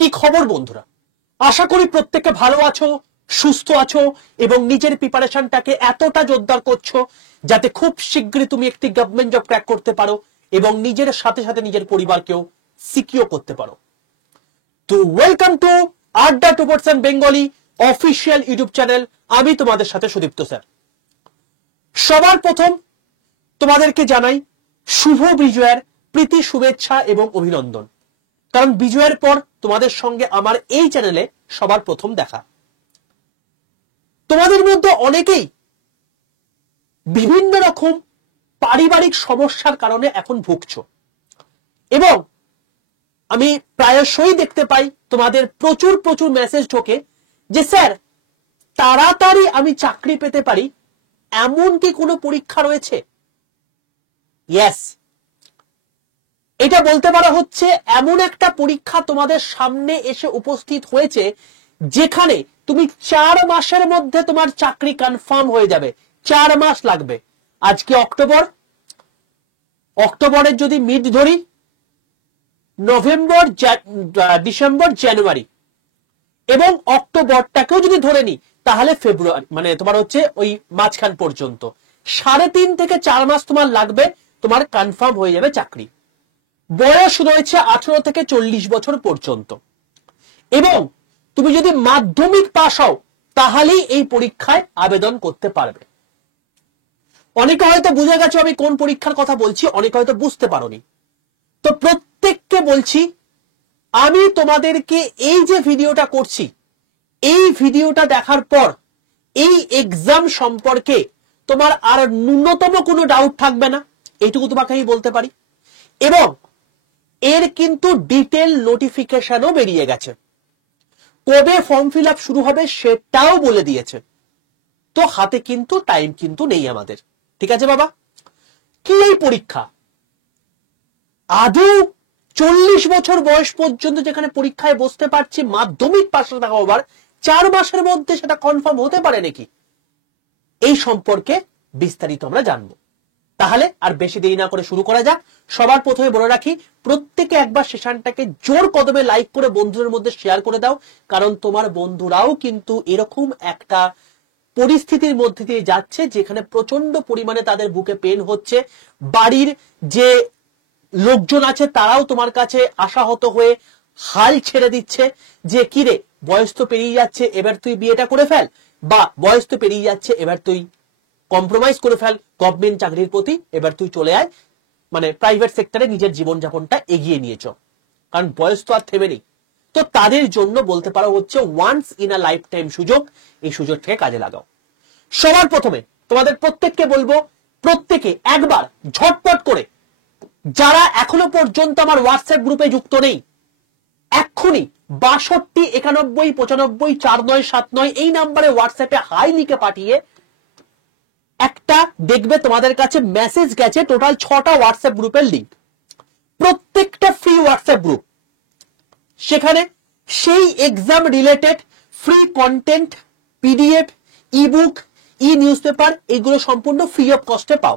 কি খবর বন্ধুরা? আশা করি প্রত্যেকে ভালো আছো, সুস্থ আছো এবং নিজের প্রিপারেশনটাকে এতটা জোরদার করছো যাতে খুব শীঘ্রই তুমি একটি গভর্নমেন্ট জব ক্র্যাক করতে পারো এবং নিজের সাথে সাথে নিজের পরিবারকেও সিকিউর করতে পারো। তো ওয়েলকাম টু আড্ডা 2% বেঙ্গলি অফিসিয়াল ইউটিউব চ্যানেল। আমি তোমাদের সাথে সুদীপ্ত স্যার। সবার প্রথম তোমাদেরকে জানাই শুভ বিজয়ের প্রীতি, শুভেচ্ছা এবং অভিনন্দন। কারণ বিজয়ের পর তোমাদের সঙ্গে আমার এই চ্যানেলে সবার প্রথম দেখা। তোমাদের মধ্যে অনেকেই বিভিন্ন রকম পারিবারিক সমস্যার কারণে এখন ভুগছো এবং আমি প্রায়শই দেখতে পাই তোমাদের প্রচুর প্রচুর মেসেজ ঢোকে যে স্যার তাড়াতাড়ি আমি চাকরি পেতে পারি এমন কি কোনো পরীক্ষা রয়েছে? ইয়েস, এটা বলতে পারা হচ্ছে এমন একটা পরীক্ষা তোমাদের সামনে এসে উপস্থিত হয়েছে যেখানে তুমি 4 মাসের মধ্যে তোমার চাকরি কনফার্ম হয়ে যাবে। 4 মাস লাগবে। আজকে অক্টোবরের যদি মিড ধরি, নভেম্বর, ডিসেম্বর, জানুয়ারি এবং অক্টোবরটাকেও যদি ধরে নি তাহলে ফেব্রুয়ারি, মানে তোমার হচ্ছে ওই মাঝখান পর্যন্ত 3.5 থেকে 4 মাস তোমার লাগবে, তোমার কনফার্ম হয়ে যাবে চাকরি। বয়স রয়েছে 18 থেকে 40 বছর পর্যন্ত এবং তুমি যদি মাধ্যমিক পাস হও তাহলেই এই পরীক্ষায় আবেদন করতে পারবে। অনেকে হয়তো বুঝে গেছো আমি কোন পরীক্ষার কথা বলছি, অনেকে হয়তো বুঝতে পারোনি। তো প্রত্যেককে বলছি, আমি তোমাদেরকে এই যে ভিডিওটা করছি, এই ভিডিওটা দেখার পর এই এক্সাম সম্পর্কে তোমার আর ন্যূনতম কোনো ডাউট থাকবে না, এইটুকু তোমাকে আমি বলতে পারি। এবং এর কিন্তু ডিটেল নোটিফিকেশনও বেরিয়ে গেছে, কবে ফর্ম ফিল আপ শুরু হবে সেটাও বলে দিয়েছে। তো হাতে কিন্তু টাইম কিন্তু নেই আমাদের, ঠিক আছে বাবা? কি এই পরীক্ষা আদৌ 40 বছর বয়স পর্যন্ত যেখানে পরীক্ষায় বসতে পারছি, মাধ্যমিক পাশে থাকা আবার 4 মাসের মধ্যে সেটা কনফার্ম হতে পারে নাকি? এই সম্পর্কে বিস্তারিত আমরা জানবো। তাহলে আর বেশি দেরি না করে শুরু করা যাক। সবার প্রথমে বলে রাখি, প্রত্যেকে একবার সেশনটাকে জোর কদমে লাইক করে বন্ধুদের মধ্যে শেয়ার করে দাও, কারণ তোমার বন্ধুরাও কিন্তু এরকম একটা পরিস্থিতির মধ্যে দিয়ে যাচ্ছে যেখানে প্রচন্ড পরিমাণে তাদের বুকে পেন হচ্ছে। বাড়ির যে লোকজন আছে তারাও তোমার কাছে আশাহত হয়ে হাল ছেড়ে দিচ্ছে যে কিরে, বয়স তো পেরিয়ে যাচ্ছে, এবার তুই বিয়েটা করে ফেল, বা বয়স তো পেরিয়ে যাচ্ছে এবার তুই কম্প্রোমাইজ করে ফেল গভর্নমেন্ট চাকরির প্রতি, এবার তুই চলে আয় মানে প্রাইভেট সেক্টরে নিজের জীবনযাপনটা এগিয়ে নিয়েছ, কারণ বয়স তো আর থেমে নেই। তো তাদের জন্য বলতে পারো হচ্ছে once in a lifetime সুযোগ, এই সুযোগটাকে কাজে লাগাও। সবার প্রথমে তোমাদের প্রত্যেককে বলবো, প্রত্যেকে একবার ঝটপট করে যারা এখনো পর্যন্ত আমার হোয়াটসঅ্যাপ গ্রুপে যুক্ত নেই, এক্ষুনি 62 91 95 4979 এই নাম্বারে হোয়াটসঅ্যাপে হাই লিখে পাঠিয়ে একটা দেখবে তোমাদের কাছে মেসেজ গেছে টোটাল 6টা হোয়াটসঅ্যাপ গ্রুপের লিংক। প্রত্যেকটা ফ্রি হোয়াটসঅ্যাপ গ্রুপ, সেখানে সেই exam related free content, PDF, ebook, e newspaper, এগুলো সম্পূর্ণ ফ্রি অফ কস্টে পাও।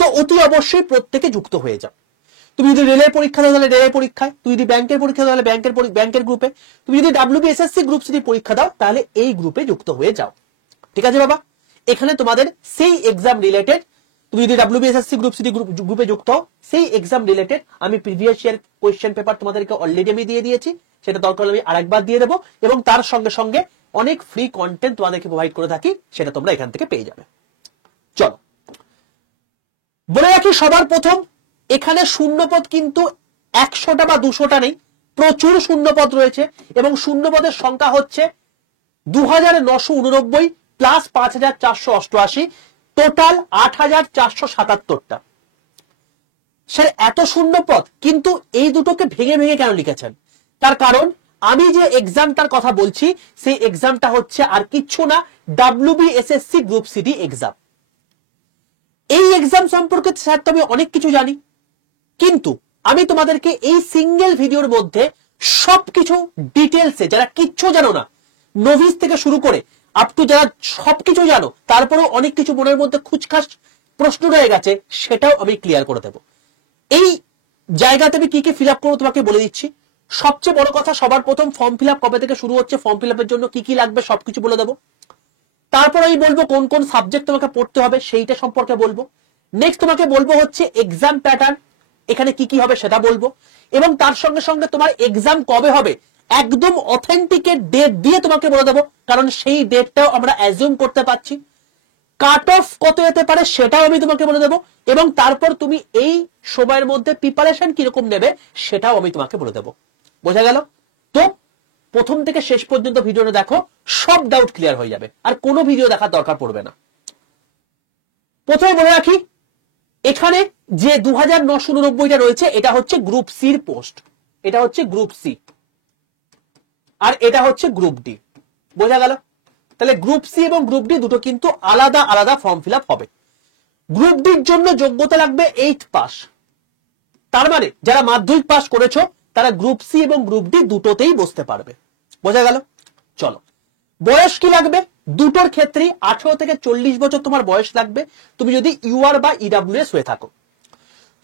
তো অতি অবশ্যই প্রত্যেকে যুক্ত হয়ে যাও। তুমি যদি রেলের পরীক্ষা দাও তাহলে রেলের পরীক্ষায়, তুমি যদি ব্যাংকের পরীক্ষা দাও তাহলে ব্যাংকের গ্রুপে, তুমি যদি WBSSC গ্রুপ সি পরীক্ষা দাও তাহলে এই গ্রুপে যুক্ত হয়ে যাও, ঠিক আছে বাবা? এখানে তোমাদের সেই এক্সাম রিলেটেড, তুমি যদি WBSSC গ্রুপ সি গ্রুপে যুক্ত হও, সেই এক্সাম রিলেটেড আমি প্রিভিয়াস ইয়ার কোয়েশ্চেন পেপার তোমাদেরকে অলরেডি আমি দিয়ে দিয়েছি, সেটা দরকার আমি আরেকবার দিয়ে দেবো, এবং তার সঙ্গে সঙ্গে অনেক ফ্রি কন্টেন্ট তোমাদেরকে প্রোভাইড করে থাকি, সেটা তোমরা এখান থেকে পেয়ে যাবে। চলো বলে রাখি, সবার প্রথম এখানে শূন্যপদ কিন্তু 100টা বা 200টা নেই, প্রচুর শূন্যপদ রয়েছে এবং শূন্যপদের সংখ্যা হচ্ছে 2989 প্লাস 5488, টোটাল 8477টা। স্যার এত শূন্যপদ, কিন্তু এই দুটোকে ভেঙে ভেঙে কেন লিখেছেন? তার কারণ আমি যে এক্সামটার কথা বলছি সেই এক্সামটা হচ্ছে আর কিচ্ছু না, WBSSC গ্রুপ সি এক্সাম। এই এক্সাম সম্পর্কে স্যার তো আমি অনেক কিছু জানি, কিন্তু আমি তোমাদেরকে এই সিঙ্গেল ভিডিওর মধ্যে সবকিছু ডিটেলসে, যারা কিচ্ছু জানো না, নোভিস থেকে শুরু করে আপ টু যারা সবকিছু জানো তারপরেও অনেক কিছু মনের মধ্যে খুচখাস প্রশ্ন রয়ে গেছে, সেটাও আমি ক্লিয়ার করে দেব। এই জায়গাতে আমি কি কি ফিল আপ করবো তোমাকে বলে দিচ্ছি। সবচেয়ে বড় কথা, সবার প্রথম ফর্ম ফিল আপ কবে থেকে শুরু হচ্ছে, ফর্ম ফিল আপের জন্য কি কি লাগবে সবকিছু বলে দেবো। তারপর আমি বলবো কোন কোন সাবজেক্ট তোমাকে পড়তে হবে সেইটা সম্পর্কে বলবো। নেক্সট তোমাকে বলবো হচ্ছে এক্সাম প্যাটার্ন, এখানে কি কি হবে সেটা বলবো। এবং তার সঙ্গে সঙ্গে তোমার এক্সাম কবে হবে একদম অথেন্টিকেট ডেট দিয়ে তোমাকে বলে দেবো, কারণ সেই ডেটটাও আমরা অ্যাজিউম করতে পারছি। কাট অফ কত যেতে পারে সেটাও আমি তোমাকে বলে দেবো, এবং তারপর তুমি এই সময়ের মধ্যে প্রিপারেশন কিরকম নেবে সেটাও আমি তোমাকে বলে দেবো। বোঝা গেল? তো প্রথম থেকে শেষ পর্যন্ত ভিডিওটা দেখো, সব ডাউট ক্লিয়ার হয়ে যাবে, আর কোনো ভিডিও দেখার দরকার পড়বে না। প্রথমে বলে রাখি, এখানে যে 2989টা রয়েছে এটা হচ্ছে গ্রুপ সির পোস্ট, এটা হচ্ছে গ্রুপ সি, আর এটা হচ্ছে গ্রুপ ডি। বোঝা গেল? তাহলে গ্রুপ সি এবং গ্রুপ ডি দুটো কিন্তু আলাদা আলাদা ফর্ম ফিল আপ হবে। গ্রুপ ডির জন্য যোগ্যতা লাগবে 8 পাস, তার মানে যারা মাধ্যমিক পাস করেছো তারা গ্রুপ সি এবং গ্রুপ ডি দুটোতেই বসতে পারবে। বোঝা গেল? চলো, বয়স কি লাগবে? দুটোর ক্ষেত্রেই 18 থেকে 40 বছর তোমার বয়স লাগবে, তুমি যদি ইউআর বা ইডব্লিউএস হয়ে থাকো।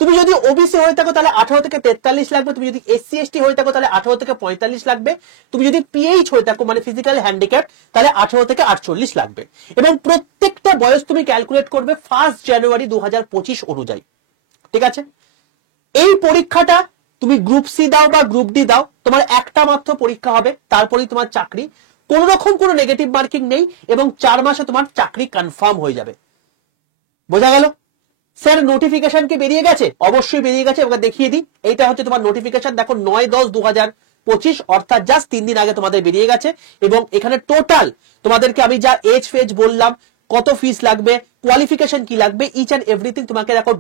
তুমি যদি ওবিসি হয়ে থাকো তাহলে 18 থেকে 43 লাগবে, তুমি যদি এসসি এসটি হয়ে থাকো তাহলে 18 থেকে 45 লাগবে, তুমি যদি পিএইচ হয়ে থাকো মানে ফিজিক্যাল হ্যান্ডিক্যাপ তাহলে 18 থেকে 48 লাগবে। এবং প্রত্যেকটা বয়স তুমি ক্যালকুলেট করবে 1 জানুয়ারি 2025 অনুযায়ী। ঠিক আছে? এই পরীক্ষাটা তুমি গ্রুপ সি দাও বা গ্রুপ ডি দাও, তোমার একটা মাত্র পরীক্ষা হবে, তারপরেই তোমার চাকরি। কোন রকম কোনো নেগেটিভ মার্কিং নেই, এবং 4 মাসে তোমার চাকরি কনফার্ম হয়ে যাবে। বোঝা গেল? স্যার নোটিফিকেশন কি বেরিয়ে গেছে? অবশ্যই বেরিয়ে গেছে, এবার দেখিয়ে দিই। এইটা হচ্ছে তোমার নোটিফিকেশন, দেখো 9/10/2025, অর্থাৎ জাস্ট 3 দিন আগে তোমাদের বেরিয়ে গেছে। এবং এখানে টোটাল তোমাদেরকে আমি যা এজ ফেজ বললাম, কত ফিস লাগবে, কোয়ালিফিকেশন কি লাগবে, ইচ এন্ড এভরিথিং তোমাকে দেখো,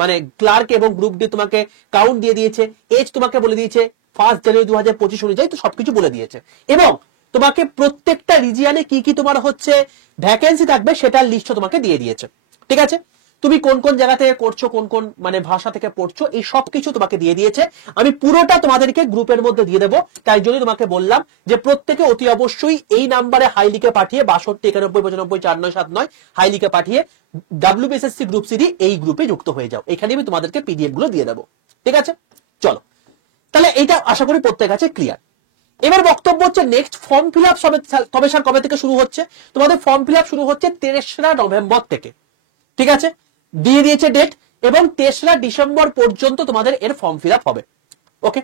মানে ক্লার্ক এবং গ্রুপ ডি তোমাকে কাউন্ট দিয়ে দিয়েছে, এজ তোমাকে বলে দিয়েছে 1 জানুয়ারি 2025 অনুযায়ী, তো সবকিছু বলে দিয়েছে। এবং তোমাকে প্রত্যেকটা রিজিয়নে কি কি তোমার হচ্ছে ভ্যাকেন্সি থাকবে সেটার লিস্ট তোমাকে দিয়ে দিয়েছে। ঠিক আছে? তুমি কোন কোন জায়গা থেকে করছো, কোন কোন মানে ভাষা থেকে পড়ছো, এই সব কিছু তোমাকে দিয়ে দিয়েছে। আমি পুরোটা তোমাদেরকে গ্রুপের মধ্যে দিয়ে দেবো, তাই জন্য তোমাকে বললাম যে প্রত্যেকে অতি অবশ্যই এই নাম্বারে হাই লিখে পাঠিয়ে 6291954979 হাই লিখে পাঠিয়ে WBSSC গ্রুপ সিডি এই গ্রুপে যুক্ত হয়ে যাও। এখানে আমি তোমাদেরকে পিডিএফ গুলো দিয়ে দেবো। ঠিক আছে? চলো, তাহলে এইটা আশা করি প্রত্যেক কাছে ক্লিয়ার। এবার বক্তব্য হচ্ছে নেক্সট ফর্ম ফিল আপ তবে স্যার কবে থেকে শুরু হচ্ছে? তোমাদের ফর্ম ফিল আপ শুরু হচ্ছে 3রা নভেম্বর থেকে। ঠিক আছে? দিয়ে দিয়েছে ডেট, এবং 3রা ডিসেম্বর পর্যন্ত তোমাদের এর ফর্ম ফিল আপ হবে। ওকে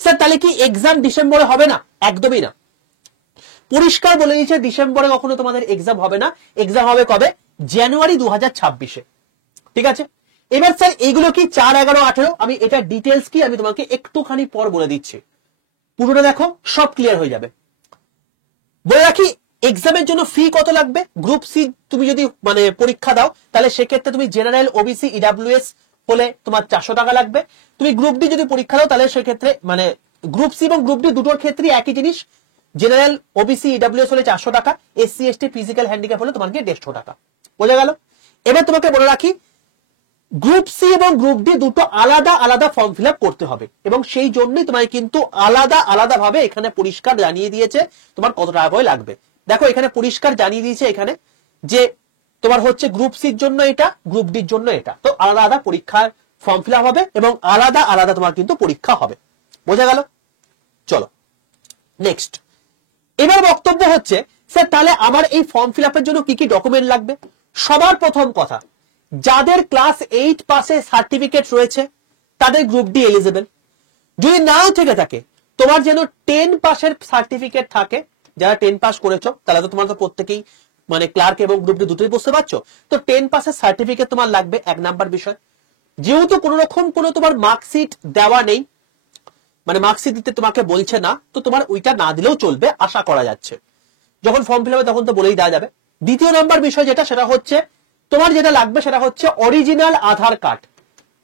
স্যার, তাহলে কি এক্সাম ডিসেম্বরে হবে না? একদমই না, পরিষ্কার বলে দিয়েছে ডিসেম্বরে কখনো তোমাদের এক্সাম হবে না। এক্সাম হবে কবে? জানুয়ারি 2026-এ। ঠিক আছে? এবার স্যার এইগুলো কি 4, 11, 18, আমি এটা ডিটেলস কি আমি তোমাকে একটুখানি পর বলে দিচ্ছি, পুরোটা দেখো সব ক্লিয়ার হয়ে যাবে। বলে রাখি, এক্সামের জন্য ফি কত লাগবে। গ্রুপ সি তুমি যদি মানে পরীক্ষা দাও তাহলে সেক্ষেত্রে তুমি জেনারেল, ওবিসি, ইডব্লিউএস হলে তোমার 400 টাকা লাগবে। তুমি গ্রুপ ডি যদি পরীক্ষা দাও তাহলে সেক্ষেত্রে মানে গ্রুপ সি এবং গ্রুপ ডি দুটোর ক্ষেত্রে একই জিনিস, জেনারেল, ওবিসি, ইডব্লিউএস হলে 400 টাকা, এসসি এসটি ফিজিক্যাল হ্যান্ডিক্যাপ হলে তোমাকে 150 টাকা। বোঝা গেল? এবার তোমাকে বলে রাখি, গ্রুপ সি এবং গ্রুপ ডি দুটো আলাদা আলাদা ফর্ম ফিল আপ করতে হবে, এবং সেই জন্যই তোমায় কিন্তু আলাদা আলাদা ভাবে এখানে পরিষ্কার জানিয়ে দিয়েছে তোমার কত টাকা করে লাগবে। দেখো এখানে পরিষ্কার জানিয়ে দিয়েছে এখানে যে তোমার হচ্ছে গ্রুপ সির জন্য এটা, গ্রুপ ডির জন্য এটা, তো আলাদা আলাদা পরীক্ষার ফর্ম ফিল আপ হবে এবং আলাদা আলাদা তোমার কিন্তু পরীক্ষা হবে। বোঝা গেল? চলো নেক্সট। এবার বক্তব্য হচ্ছে স্যার তাহলে আমার এই ফর্ম ফিল আপের জন্য কি কি ডকুমেন্ট লাগবে। সবার প্রথম কথা, যাদের ক্লাস 8 পাসে সার্টিফিকেট রয়েছে তাদের গ্রুপ ডি এলিজিবল। যদি নাও থেকে থাকে, তোমার যেন 10 পাসের সার্টিফিকেট থাকে, যারা 10 পাস করেছো তাহলে তো তোমার তো প্রত্যেকেই মানে ক্লার্ক এবং গ্রুপ ডি দুটোই বুঝতে পারছো, তো 10 পাসের সার্টিফিকেট তোমার লাগবে, 1 নাম্বার বিষয়। যেহেতু কোন রকম কোনো তোমার মার্কশিট দেওয়া নেই, মানে মার্কশিট দিতে তোমাকে বলছে না, তো তোমার ওইটা না দিলেও চলবে, আশা করা যাচ্ছে। যখন ফর্ম ফিল হবে তখন তো বলেই দেওয়া যাবে। দ্বিতীয় নাম্বার বিষয় যেটা, সেটা হচ্ছে তোমার যেটা লাগবে সেটা হচ্ছে অরিজিনাল আধার কার্ড।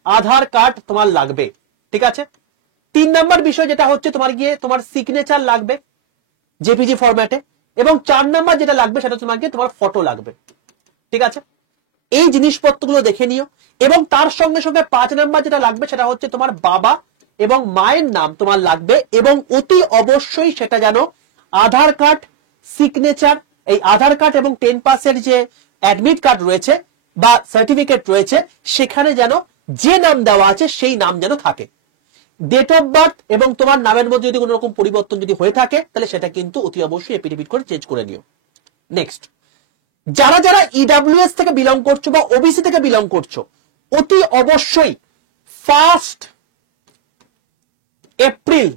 আধার কার্ড তোমার লাগবে। ঠিক আছে? 3 নাম্বার বিষয় যেটা হচ্ছে তোমার গিয়ে তোমার সিগনেচার লাগবে জেপিজি ফরম্যাটে, এবং 4 নাম্বার যেটা লাগবে সেটা তোমার গিয়ে তোমার ফটো লাগবে। ঠিক আছে? এই জিনিসপত্রগুলো দেখে নিও। এবং তার সঙ্গে সঙ্গে 5 নাম্বার যেটা লাগবে সেটা হচ্ছে তোমার বাবা এবং মায়ের নাম তোমার লাগবে, এবং অতি অবশ্যই সেটা যেন আধার কার্ড, সিগনেচার, এই আধার কার্ড এবং 10 পাসের যে অ্যাডমিট কার্ড রয়েছে বা সার্টিফিকেট রয়েছে সেখানে যেন যে নাম দেওয়া আছে সেই নাম যেন থাকে। ডেট অফ বার্থ এবং তোমার নামের মধ্যে যদি কোনো রকম পরিবর্তন যদি হয়ে থাকে তাহলে সেটা কিন্তু অতি অবশ্যই এপিডেভিট করে চেঞ্জ করে নিও। নেক্সট, যারা যারা ইডব্লিউএস থেকে বিলং করছো বা ওবিসি থেকে বিলং করছো, অতি অবশ্যই 1 এপ্রিল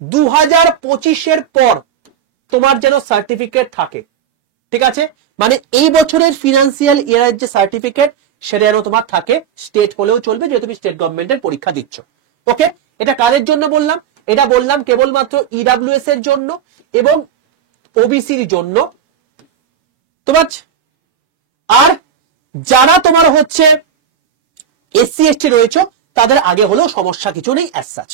2025 পর তোমার যেন সার্টিফিকেট থাকে, ঠিক আছে? মানে এই বছরের ফিনান্সিয়াল ইয়ারের যে সার্টিফিকেট সেটা যেন তোমার থাকে, স্টেট হলেও চলবে যেহেতু তুমি স্টেট গভর্নমেন্টের পরীক্ষা দিচ্ছ। ওকে, এটা কাদের জন্য বললাম? এটা বললাম কেবলমাত্র ইডব্লিউএস এর জন্য এবং ওবিসির জন্য। তোমার আর যারা তোমার হচ্ছে এসসি এসটি রয়েছে তাদের আগে হলেও সমস্যা কিছু নেই অ্যাজ সাচ।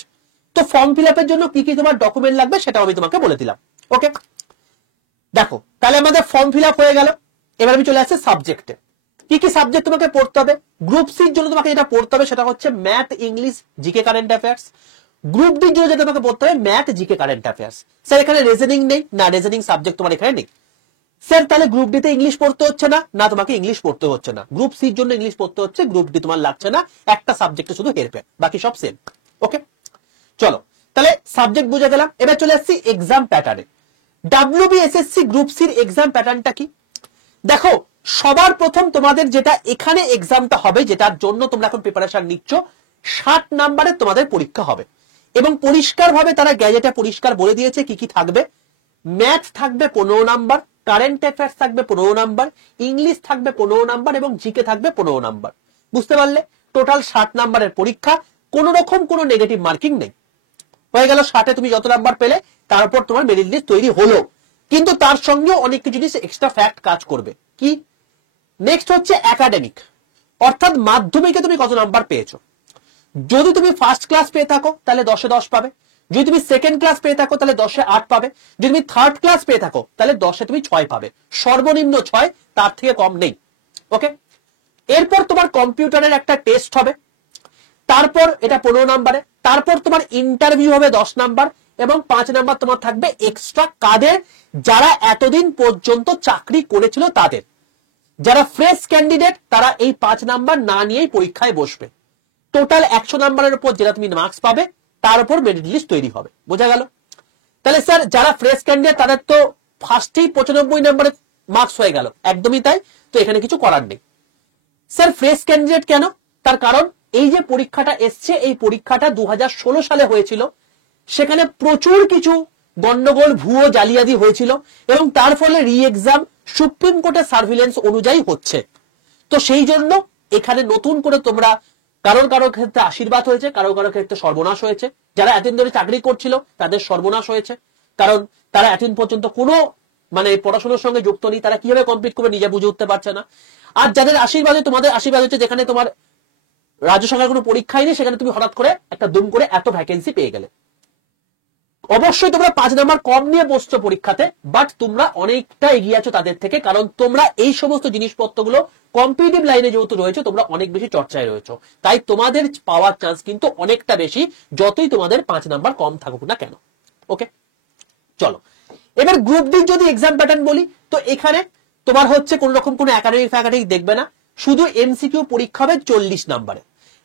তো ফর্ম ফিল আপের জন্য কি কি তোমার ডকুমেন্ট লাগবে সেটাও আমি তোমাকে বলে দিলাম। ওকে, দেখো তাহলে আমাদের ফর্ম ফিল আপ হয়ে গেল। এবার আমি চলে আসছি সাবজেক্টে। কি কি সাবজেক্ট তোমাকে পড়তে হবে? গ্রুপ সির জন্য তোমাকে যেটা পড়তে হবে সেটা হচ্ছে math, English, GK, current affairs. Group ডির জন্য যেটা তোমাকে পড়তে হবে math, GK, current affairs. Sir এখানে রিজনিং নেই না? রিজনিং সাবজেক্ট তোমার এখানে নেই। স্যার তাহলে গ্রুপ ডি তে ইংলিশ পড়তে হচ্ছে না? না, তোমাকে ইংলিশ পড়তে হচ্ছে না। গ্রুপ সির জন্য ইংলিশ পড়তে হচ্ছে, গ্রুপ ডি তোমার লাগছে না, একটা সাবজেক্টে শুধু হেরফের, বাকি সব সেম। ওকে, চলো তাহলে সাবজেক্ট বুঝে গেলাম। এবার চলে আসছি এক্সাম প্যাটার্নে। ডাব্লিউবিএসএসসি গ্রুপ সির এক্সাম প্যাটার্নটা কি? দেখো সবার প্রথম তোমাদের যেটা এখানে এক্সামটা হবে, যেটার জন্য তোমরা এখন প্রিপারেশন নিচ্ছ, 60 নাম্বারের তোমাদের পরীক্ষা হবে এবং পরিষ্কারভাবে তারা গ্যাজেটে পরিষ্কার বলে দিয়েছে কি কি থাকবে। ম্যাথ থাকবে 15 নাম্বার, কারেন্ট অ্যাফেয়ার্স থাকবে 15 নাম্বার, ইংলিশ থাকবে 15 নাম্বার এবং জিকে থাকবে 15 নাম্বার। বুঝতে পারলে? টোটাল 60 নাম্বারের পরীক্ষা, কোন রকম কোনো নেগেটিভ মার্কিং নেই। হয়ে গেল 60-এ তুমি যত নাম্বার পেলে তার উপর তোমার মেরিট লিস্ট তৈরি হলো, কিন্তু তার সঙ্গেও অনেক কিছু জিনিস এক্সট্রা ফ্যাক্ট কাজ করবে। কি? নেক্সট হচ্ছে একাডেমিক, অর্থাৎ মাধ্যমিকে তুমি কত নাম্বার পেয়েছো। যদি তুমি ফার্স্ট ক্লাস পেয়ে থাকো তাহলে 10-এ 10 পাবে, যদি তুমি সেকেন্ড ক্লাস পেয়ে থাকো তাহলে 10-এ 8 পাবে, যদি তুমি থার্ড ক্লাস পেয়ে থাকো তাহলে 10-এ তুমি 6 পাবে, সর্বনিম্ন 6, তার থেকে কম নেই। ওকে, এরপর তোমার কম্পিউটারের একটা টেস্ট হবে, তারপর এটা 15 নাম্বারে, তারপর তোমার ইন্টারভিউ হবে 10 নাম্বার এবং 5 নাম্বার তোমার থাকবে এক্সট্রা। কাদের? যারা এতদিন পর্যন্ত চাকরি করেছিল তাদের। যারা ফ্রেশ ক্যান্ডিডেট তারা এই 5 নাম্বার না নিয়েই পরীক্ষায় বসবে। টোটাল 100 নাম্বারের উপর যেটা তুমি মার্কস পাবে তার উপর মেরিট লিস্ট তৈরি হবে। বোঝা গেল? তাহলে স্যার যারা ফ্রেশ ক্যান্ডিডেট তাদের তো ফার্স্টেই 95 নাম্বারের মার্কস হয়ে গেল, একদমই তাই, তো এখানে কিছু করার নেই। স্যার ফ্রেশ ক্যান্ডিডেট কেন? তার কারণ এই যে পরীক্ষাটা এসছে এই পরীক্ষাটা 2016 সালে হয়েছিল, সেখানে প্রচুর কিছু গন্ডগোল, ভুয়ো জালিয়াতি হয়েছিল এবং তার ফলে রি এক্সাম সুপ্রিম কোর্টের সার্ভিলেন্স অনুযায়ী হচ্ছে। তো সেই জন্য এখানে নতুন করে তোমরা কারোর কারোর ক্ষেত্রে আশীর্বাদ হয়েছে, কারোর কারোর ক্ষেত্রে সর্বনাশ হয়েছে। যারা এতদিন ধরে চাকরি করছিল তাদের সর্বনাশ হয়েছে, কারণ তারা এতদিন পর্যন্ত কোনো মানে পড়াশোনার সঙ্গে যুক্ত নেই, তারা কিভাবে কমপ্লিট করবে নিজে বুঝে উঠতে পারছে না। আর যাদের আশীর্বাদে, তোমাদের আশীর্বাদ হচ্ছে যেখানে তোমার রাজ্য সরকার কোনো পরীক্ষাই নেই, সেখানে তুমি হঠাৎ করে একটা দুম করে এত ভ্যাকেন্সি পেয়ে গেলে। অবশ্যই তোমরা 5 নাম্বার কম নিয়ে বসছো পরীক্ষাতে, বাট তোমরা অনেকটা এগিয়ে আছো তাদের থেকে, কারণ তোমরা এই সমস্ত জিনিসপত্রগুলো কম্পিটিটিভ লাইনে যেহেতু রয়েছে তোমরা অনেক বেশি চর্চায় রয়েছো, তাই তোমাদের পাওয়ার চান্স কিন্তু অনেকটা বেশি, যতই তোমাদের 5 নাম্বার কম থাকুক না কেন। ওকে, চলো এবার গ্রুপ ডি যদি এক্সাম প্যাটার্ন বলি, তো এখানে তোমার হচ্ছে কোন রকম কোনো একাডেমিক দেখবে না, শুধু এমসিকিউ পরীক্ষা হবে 40 নাম্বারে,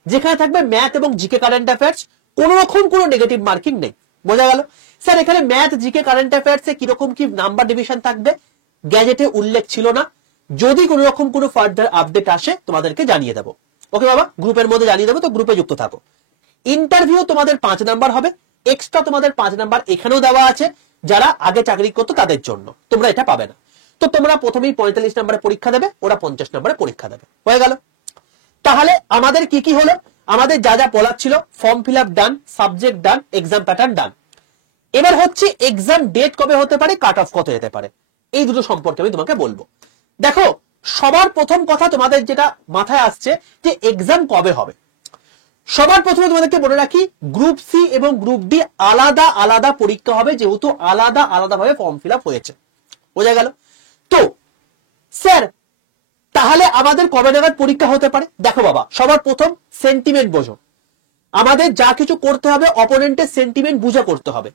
যেখানে থাকবে ম্যাথ এবং জিকে, কারেন্ট অ্যাফেয়ার্স, কোন রকম কোনো নেগেটিভ মার্কিং নেই। বোঝা গেল? স্যার এখানে ম্যাথ, জিকে, কারেন্ট অ্যাফেয়ার্সে কিরকম কি নাম্বার ডিভিশন থাকবে গ্যাজেটে উল্লেখ ছিল না, যদি কোন রকম কোনো ফার্দার আপডেট আসে তোমাদেরকে জানিয়ে দেবো। ওকে বাবা, গ্রুপের মধ্যে জানিয়ে দেবো, তো গ্রুপে যুক্ত থাকো। ইন্টারভিউ তোমাদের 5 নাম্বার হবে, এক্সট্রা তোমাদের 5 নাম্বার এখানেও দেওয়া আছে, যারা আগে চাকরি করতো তাদের জন্য, তোমরা এটা পাবে না। তো তোমরা প্রথমেই 45 নাম্বারে পরীক্ষা দেবে, ওরা 50 নাম্বারে পরীক্ষা দেবে। হয়ে গেল? তাহলে আমাদের কি কি হলো? আমাদের যা যা বলার ছিল, ফর্ম ফিল আপ ডান, সাবজেক্ট ডান, এক্সাম প্যাটার্ন ডান। এবার হচ্ছে এক্সাম ডেট কবে হতে পারে, কাট অফ কত যেতে পারে, এই দুটো সম্পর্কে আমি তোমাকে বলবো। দেখো সবার প্রথম কথা তোমাদের যেটা মাথায় আসছে যে এক্সাম কবে হবে, সবার প্রথমে তোমাদেরকে বলে রাখি গ্রুপ সি এবং গ্রুপ ডি আলাদা আলাদা পরীক্ষা হবে, যেহেতু আলাদা আলাদা ভাবে ফর্ম ফিল আপ হয়েছে। বোঝা গেল? তো স্যার তাহলে আমাদের কবে নাগাদ পরীক্ষা হতে পারে? দেখো বাবা, সবার প্রথম সেন্টিমেন্ট বোঝো, আমাদের যা কিছু করতে হবে অপোনেন্টের সেন্টিমেন্ট বুঝে করতে হবে।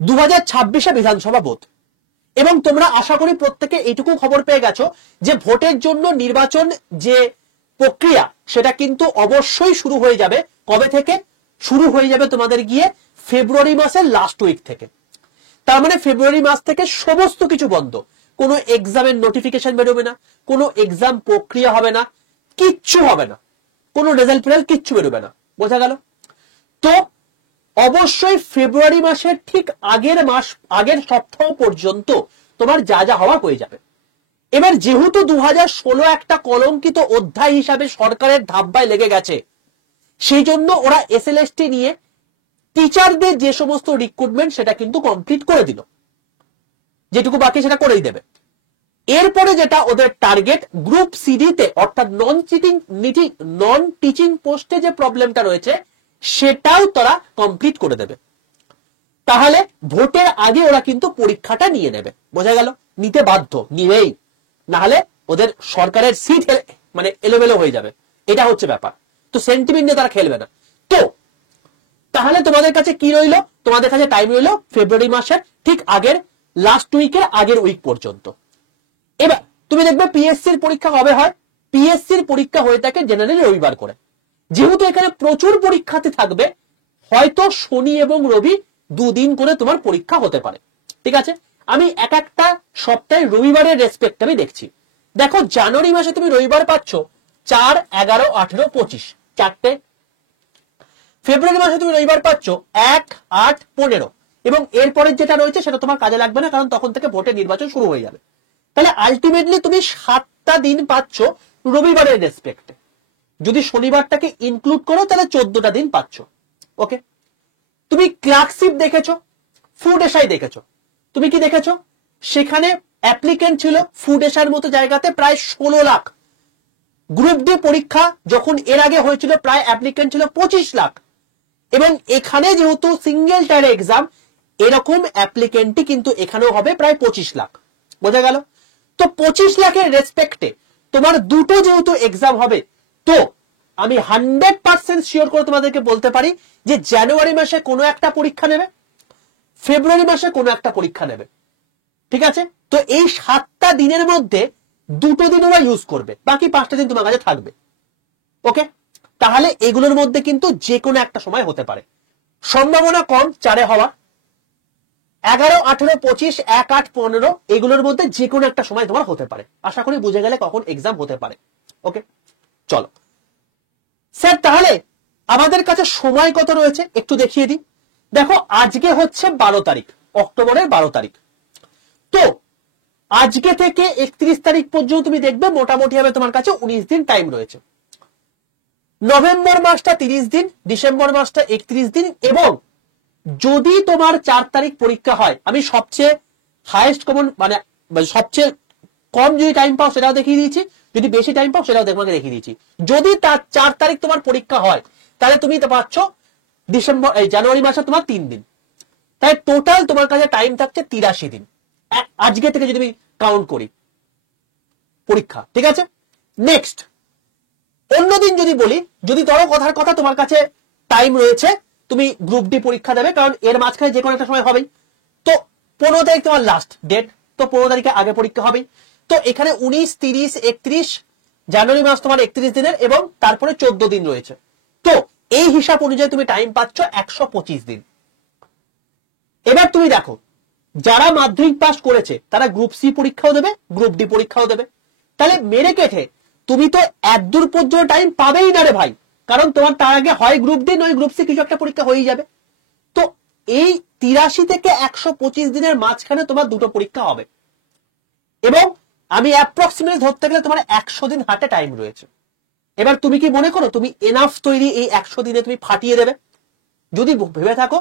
2026-এ বিধানসভা ভোট, এবং তোমরা আশা করি প্রত্যেকে এইটুকু খবর পেয়ে গেছো যে ভোটের জন্য নির্বাচন যে প্রক্রিয়া সেটা কিন্তু অবশ্যই শুরু হয়ে যাবে কবে থেকে, শুরু হয়ে যাবে তোমাদের গিয়ে ফেব্রুয়ারি মাসের লাস্ট উইক থেকে। তার মানে ফেব্রুয়ারি মাস থেকে সমস্ত কিছু বন্ধ, কোনো এক্সামের নোটিফিকেশন বেরোবে না, কোনো এক্সাম প্রক্রিয়া হবে না, কিচ্ছু হবে না, কোনো রেজাল্ট ফেরাল কিচ্ছু বেরোবে না। বোঝা গেল? তো অবশ্যই ফেব্রুয়ারি মাসের ঠিক আগের সপ্তাহ পর্যন্ত তোমার যা যা হওয়া হয়ে যাবে। এবার যেহেতু 2016 একটা কলঙ্কিত অধ্যায় হিসাবে সরকারের ধাব্বায় লেগে গেছে, সেই জন্য ওরা এসএলএসটি নিয়ে টিচারদের যে সমস্ত রিক্রুটমেন্ট সেটা কিন্তু কমপ্লিট করে দিল, যেটুকু বাকি সেটা করেই দেবে। এরপরে যেটা ওদের টার্গেট, গ্রুপ সিডিতে অর্থাৎ নন টিচিং পোস্টে যে প্রবলেমটা রয়েছে সেটাও তারা কমপ্লিট করে দেবে। তাহলে ভোটের আগে ওরা কিন্তু পরীক্ষাটা নিয়ে নেবে। বোঝা গেল? নিতে বাধ্য, নিবেই, নাহলে ওদের সরকারের সিট মানে এলোমেলো হয়ে যাবে। এটা হচ্ছে ব্যাপার। তো সেন্টিমেন্ট নিয়ে তারা খেলবে না। তো তাহলে তোমাদের কাছে কি রইলো? তোমাদের কাছে টাইম রইলো ফেব্রুয়ারি মাসের ঠিক আগের লাস্ট উইকের আগের উইক পর্যন্ত। এবার তুমি দেখবে পিএসসির পরীক্ষা কবে হয়? পিএসসির পরীক্ষা হয়ে থাকে জেনারেলি রবিবার করে। যেহেতু এখানে প্রচুর পরীক্ষার্থী থাকবে, হয়তো শনি এবং রবি দুদিন করে তোমার পরীক্ষা হতে পারে। ঠিক আছে, আমি এক একটা সপ্তাহে রবিবারের রেসপেক্ট আমি দেখছি। দেখো জানুয়ারি মাসে তুমি রবিবার পাচ্ছ 4, 11, 18, 25 চারটে। ফেব্রুয়ারি মাসে তুমি রবিবার পাচ্ছ 1, 8, 15 এবং এরপরের যেটা রয়েছে সেটা তোমার কাজে লাগবে না, কারণ তখন থেকে ভোটের নির্বাচন শুরু হয়ে যাবে। তাহলে আলটিমেটলি তুমি 7টা দিন পাচ্ছ রবিবারের রেসপেক্টে। যদি শনিবারটাকে ইনক্লুড করো তাহলে 14টা দিন পাচ্ছ। ওকে, তুমি ক্লার্কশিপ দেখেছো, ফুড এসআই দেখেছো। তুমি কি দেখেছো? সেখানে অ্যাপ্লিকেন্ট ছিল ফুড এসআইয়ের মতো জায়গাতে প্রায় 16 লাখ। গ্রুপ ডি পরীক্ষা যখন এর আগে হয়েছিল প্রায় অ্যাপ্লিকেন্ট ছিল 25 লাখ। এবং এখানে যেহেতু সিঙ্গেল টায়ার এক্সাম, এরকম অ্যাপ্লিকেন্টই কিন্তু এখানেও হবে প্রায় 25 লাখ। বোঝা গেল? তো 25 লাখের রেসপেক্টে তোমার দুটো যেহেতু এক্সাম হবে, তো আমি 100% শিওর করে তোমাদেরকে বলতে পারি যে জানুয়ারি মাসে কোনো একটা পরীক্ষা নেবে, ফেব্রুয়ারি মাসে কোনো একটা পরীক্ষা নেবে। ঠিক আছে, তো এই 7টা দিনের মধ্যে দুটো দিন ওরা ইউজ করবে, বাকি 5টা দিন তোমার কাছে থাকবে। ওকে, তাহলে এগুলোর মধ্যে কিন্তু যে কোনো একটা সময় হতে পারে। সম্ভাবনা কম 4-এ হওয়া। 11, 18, 25, 1, 8, 15 এগুলোর মধ্যে যে কোনো একটা সময় তোমার হতে পারে। আশা করি বুঝে গেলে কখন এক্সাম হতে পারে। ওকে, চলো স্যার, তাহলে আমাদের কাছে সময় কত রয়েছে একটু দেখিয়ে দিই। দেখো আজকে হচ্ছে 12 তারিখ, অক্টোবরের 12 তারিখ। তো আজকে থেকে 31 তারিখ পর্যন্ত তুমি দেখবে মোটামুটি ভাবে তোমার কাছে 19 দিন টাইম রয়েছে। নভেম্বর মাসটা 30 দিন, ডিসেম্বর মাসটা 31 দিন, এবং যদি তোমার 4 তারিখ পরীক্ষা হয়, আমি সবচেয়ে হাইয়েস্ট কমন মানে সবচেয়ে কম যদি টাইম পাও সেটাও দেখিয়ে দিয়েছি, যদি বেশি টাইম পাও সেটাও তোমাকে দেখিয়ে দিয়েছি। যদি তার 4 তারিখ তোমার পরীক্ষা হয় তাহলে তুমি তো পাচ্ছ জানুয়ারি মাসে তোমার 3 দিন, তাই টোটাল তোমার কাছে টাইম থাকছে 83 দিন আজকে থেকে যদি আমি কাউন্ট করি পরীক্ষা। ঠিক আছে, নেক্সট অন্যদিন যদি বলি, যদি ধরো কথার কথা তোমার কাছে টাইম রয়েছে, তুমি গ্রুপ ডি পরীক্ষা দেবে, কারণ এর মাঝখানে যে কোনো একটা সময় হবেই। তো 15 তারিখ তোমার লাস্ট ডেট, তো 15 তারিখে আগে পরীক্ষা হবেই। তো এখানে 19, 30, 31 জানুয়ারি মাস তোমার 31 দিনের, এবং তারপরে 14 দিন রয়েছে। তো এই হিসাব অনুযায়ী তুমি টাইম পাচ্ছ 125 দিন। এবার তুমি দেখো, যারা মাধ্যমিক পাস করেছে তারা গ্রুপ সি পরীক্ষাও দেবে, গ্রুপ ডি পরীক্ষাও দেবে। তাহলে মেরে কেটে তুমি তো একদূর পর্যন্ত টাইম পাবেই না রে ভাই, কারণ তোমার তার আগে হয় গ্রুপ ডি নয় গ্রুপ সি কিছু একটা পরীক্ষা হয়েই যাবে। তো এই 83 থেকে 125 দিনের মাঝখানে তোমার দুটো পরীক্ষা হবে, এবং আমি অ্যাপ্রক্সিমেটলি ধরতে গেলে তোমার 100 দিন হাতে টাইম রয়েছে। এবার তুমি কি মনে করো তুমি এনাফ তৈরি এই 100 দিনে তুমি ফাটিয়ে দেবে? যদি ভেবে থাকো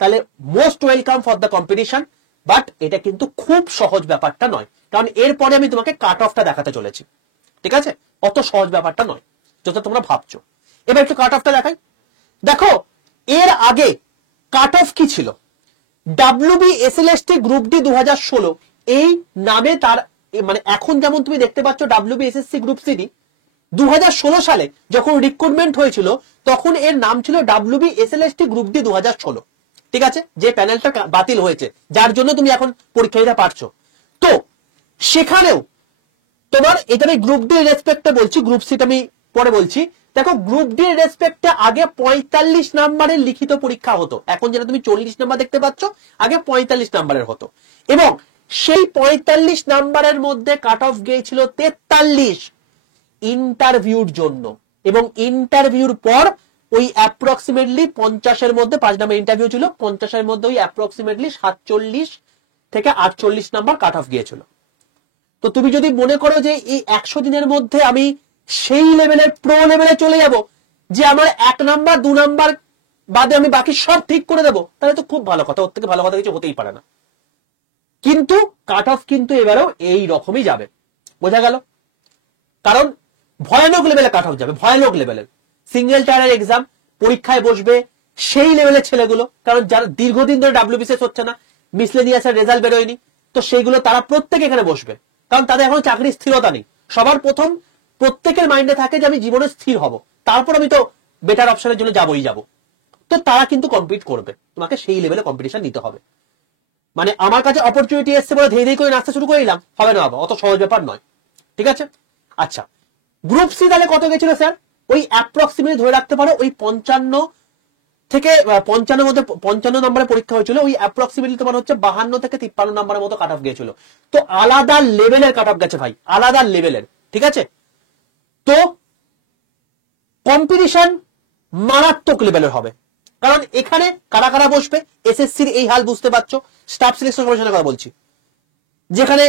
তাহলে most welcome for the competition, but এটা কিন্তু খুব সহজ ব্যাপারটা নয়, কারণ এরপরে আমি তোমাকে কাট অফটা দেখাতে চলেছি। ঠিক আছে, অত সহজ ব্যাপারটা নয় যত তোমরা ভাবছো। এবার একটু কাট অফটা দেখাই। দেখো এর আগে কাট অফ কি ছিল, ডাব্লিউবি এসএলএসটি গ্রুপ ডি 2016 এই নামে তার মানে এখন যেমন তুমি দেখতে পাচ্ছ ডাব্লিউবি এসএসসি গ্রুপ সিডি, 2016 সালে যখন রিক্রুটমেন্ট হয়েছিল তখন এর নাম ছিল ডাব্লিউবি এসএলএসটি গ্রুপ ডি 2016। ঠিক আছে, যে প্যানেলটা বাতিল হয়েছে যার জন্য তুমি এখন পরীক্ষা দিতে পারছো। তো সেখানেও তোমার এটা আমি গ্রুপ ডি রেসপেক্টে বলছি, গ্রুপ সিটা আমি পরে বলছি। দেখো গ্রুপ ডি এর রেসপেক্টে আগে 45 নাম্বারের লিখিত পরীক্ষা হতো, এখন যেটা তুমি 40 নাম্বার দেখতে পাচ্ছ, আগে 45 নাম্বারের হতো, এবং সেই 45 নাম্বারের মধ্যে কাট অফ গিয়েছিল 43 ইন্টারভিউর জন্য, এবং ইন্টারভিউর পর ওই অ্যাপ্রক্সিমেটলি 50-এর মধ্যে 5 নাম্বার ইন্টারভিউ ছিল, 50-এর মধ্যে ওই অ্যাপ্রক্সিমেটলি 47 থেকে 48 নাম্বার কাট অফ গিয়েছিল। তো তুমি যদি মনে করো যে এই 100 দিনের মধ্যে আমি সেই লেভেলের প্রো লেভেলে চলে যাব, যে আমার 1 নাম্বার 2 নাম্বার বাদে আমি বাকি সব ঠিক করে দেবো, তাহলে তো খুব ভালো কথা, ওর থেকে ভালো কথা কিছু হতেই পারে না। কিন্তু কাট অফ কিন্তু এবারেও এই রকমই যাবে, বোঝা গেল? কারণ ভয়ানক লেভেলে কাট অফ যাবে, ভয়ানক লেভেলের সিঙ্গেল টায়ারের এক্সাম পরীক্ষায় বসবে সেই লেভেলের ছেলেগুলো, কারণ যারা দীর্ঘদিন ধরে ডাব্লিউবিসিএস হচ্ছে না, মিসলেনিয়াসের রেজাল্ট বেরোয়নি, তো সেইগুলো তারা প্রত্যেকে এখানে বসবে, কারণ তাদের এখন চাকরির স্থিরতা নেই। সবার প্রথম প্রত্যেকের মাইন্ডে থাকে যে আমি জীবনে স্থির হব, তারপর আমি তো বেটার অপশনের জন্য যাবই যাব। তো তারা কিন্তু কম্পিট করবে, তোমাকে সেই লেভেলে কম্পিটিশন নিতে হবে। মানে আমার কাছে অপরচুনিটি এসছে বলে ধীরে ধীরে করে নাচতে শুরু করে দিলাম, হবে না বাবা, অত সহজ ব্যাপার নয়, ঠিক আছে? আচ্ছা, গ্রুপ সি তাহলে কত গেছিল স্যার? ওই অ্যাপ্রক্সিমেটলি ধরে রাখতে পারো ওই 55 থেকে 55 মধ্যে 55 নম্বরের পরীক্ষা হয়েছিল, ওই অ্যাপ্রক্সিমেটলি তোমার হচ্ছে 52 থেকে 53 নম্বরের মতো কাট অফ গিয়েছিল। তো আলাদা লেভেলের কাট অফ গেছে ভাই, আলাদা লেভেলের, ঠিক আছে? তো কম্পিটিশন মারাত্মক লেভেলের হবে, কারণ এখানে কারা কারা বসবে, এসএসসির এই হাল বুঝতে পারছো, স্টাফ সিলেকশন কমিশনের কথা বলছি, যেখানে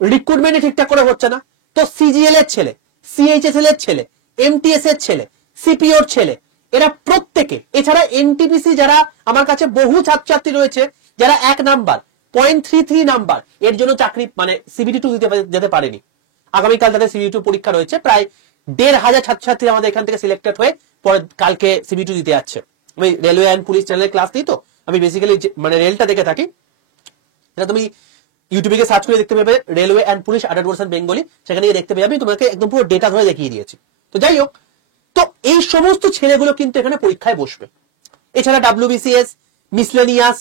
রিক্রুটমেন্ট ঠিকঠাক করে হচ্ছে না। তো সিজিএল এর ছেলে, সিএইচএসএল এর ছেলে, এমটিএস এর ছেলে, সিপিওর ছেলে, এরা প্রত্যেকে, এছাড়া এনটিপিসি যারা আমার কাছে বহু ছাত্রছাত্রী রয়েছে যারা 1 নাম্বার 0.33 নাম্বার এর জন্য চাকরি মানে সিবিটি 2 দিতে যেতে পারেনি, আগামীকাল তাদের সিবিটি 2 পরীক্ষা রয়েছে, প্রায় 1,500 ছাত্রছাত্রী আমাদের এখান থেকে সিলেক্টেড হয়ে পরে কালকে সিবিটি 2 দিতে যাচ্ছে। আমি রেলওয়ে অ্যান্ড পুলিশ চ্যানেলের ক্লাস দিই, তো আমি বেসিক্যালি মানে রেলটা দেখে থাকি, এটা তুমি ইউটিউবে গিয়ে সার্চ করে দেখতে পাবে, রেলওয়ে অ্যান্ড পুলিশ 100% বেঙ্গলি, সেখানে গিয়ে দেখতে পাবে, আমি তোমাকে একদম পুরো ডেটা ধরে দেখিয়ে দিয়েছি। তো যাই হোক, তো এই সমস্ত ছেলেগুলো কিন্তু এখানে পরীক্ষায় বসবে। এছাড়া ডাব্লিউবিসিএস, মিসলেনিয়াস,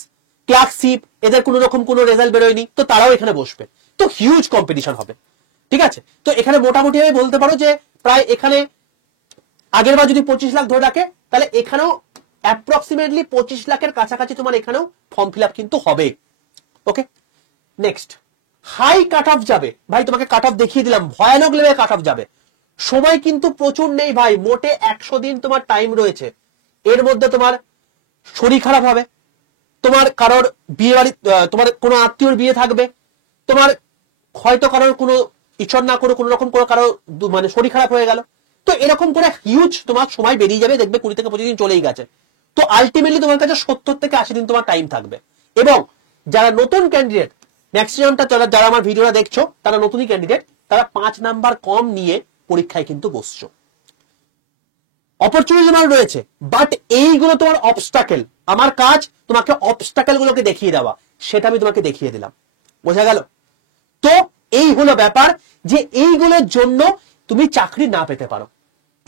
ক্লার্কশিপ, এদের কোনো রকম কোনো রেজাল্ট বেরোয়নি, তো তারাও এখানে বসবে। তো হিউজ কম্পিটিশন হবে, ঠিক আছে? তো এখানে মোটামুটি আমি বলতে পারো যে প্রায় এখানে আগের বার যদি 25 লাখ ধরে রাখে, তাহলে এখানেও অ্যাপ্রক্সিমেটলি 25 লাখের কাছাকাছি তোমার এখানেও ফর্ম ফিল আপ কিন্তু হবে। ওকে, নেক্সট হাই কাট অফ যাবে ভাই, তোমাকে কাট অফ দেখিয়ে দিলাম, ভয়ানক লেভেলে কাট অফ যাবে। সময় কিন্তু প্রচুর নেই ভাই, মোটে 100 দিন তোমার টাইম রয়েছে। এর মধ্যে তোমার শরীর খারাপ হবে, তোমার কারোর বিয়ে বাড়ি, তোমার কোনো আত্মীয়র বিয়ে থাকবে, তোমার হয়তো কারোর কোনো ঈশ্বর না করে কোনো রকম কারো মানে শরীর খারাপ হয়ে গেল, তো এরকম করে হিউজ তোমার সময় বেরিয়ে যাবে, দেখবে 20 থেকে 25 দিন চলেই গেছে। তো আলটিমেটলি তোমার কাছে 70 থেকে 80 দিন তোমার টাইম থাকবে। এবং যারা নতুন ক্যান্ডিডেট, ম্যাক্সিমামটা যারা আমার ভিডিওটা দেখছো তারা নতুনই ক্যান্ডিডেট, তারা 5 নাম্বার কম নিয়ে পরীক্ষায় কিন্তু বসছো, অপরচুনিটি তোমার রয়েছে, বাট এইগুলো তোমার অবস্টাকেল। আমার কাজ তোমাকে অবস্টাকেল গুলোকে দেখিয়ে দেওয়া, সেটা আমি তোমাকে দেখিয়ে দিলাম, বোঝা গেল? তো এই হলো ব্যাপার, যে এইগুলোর জন্য তুমি চাকরি না পেতে পারো,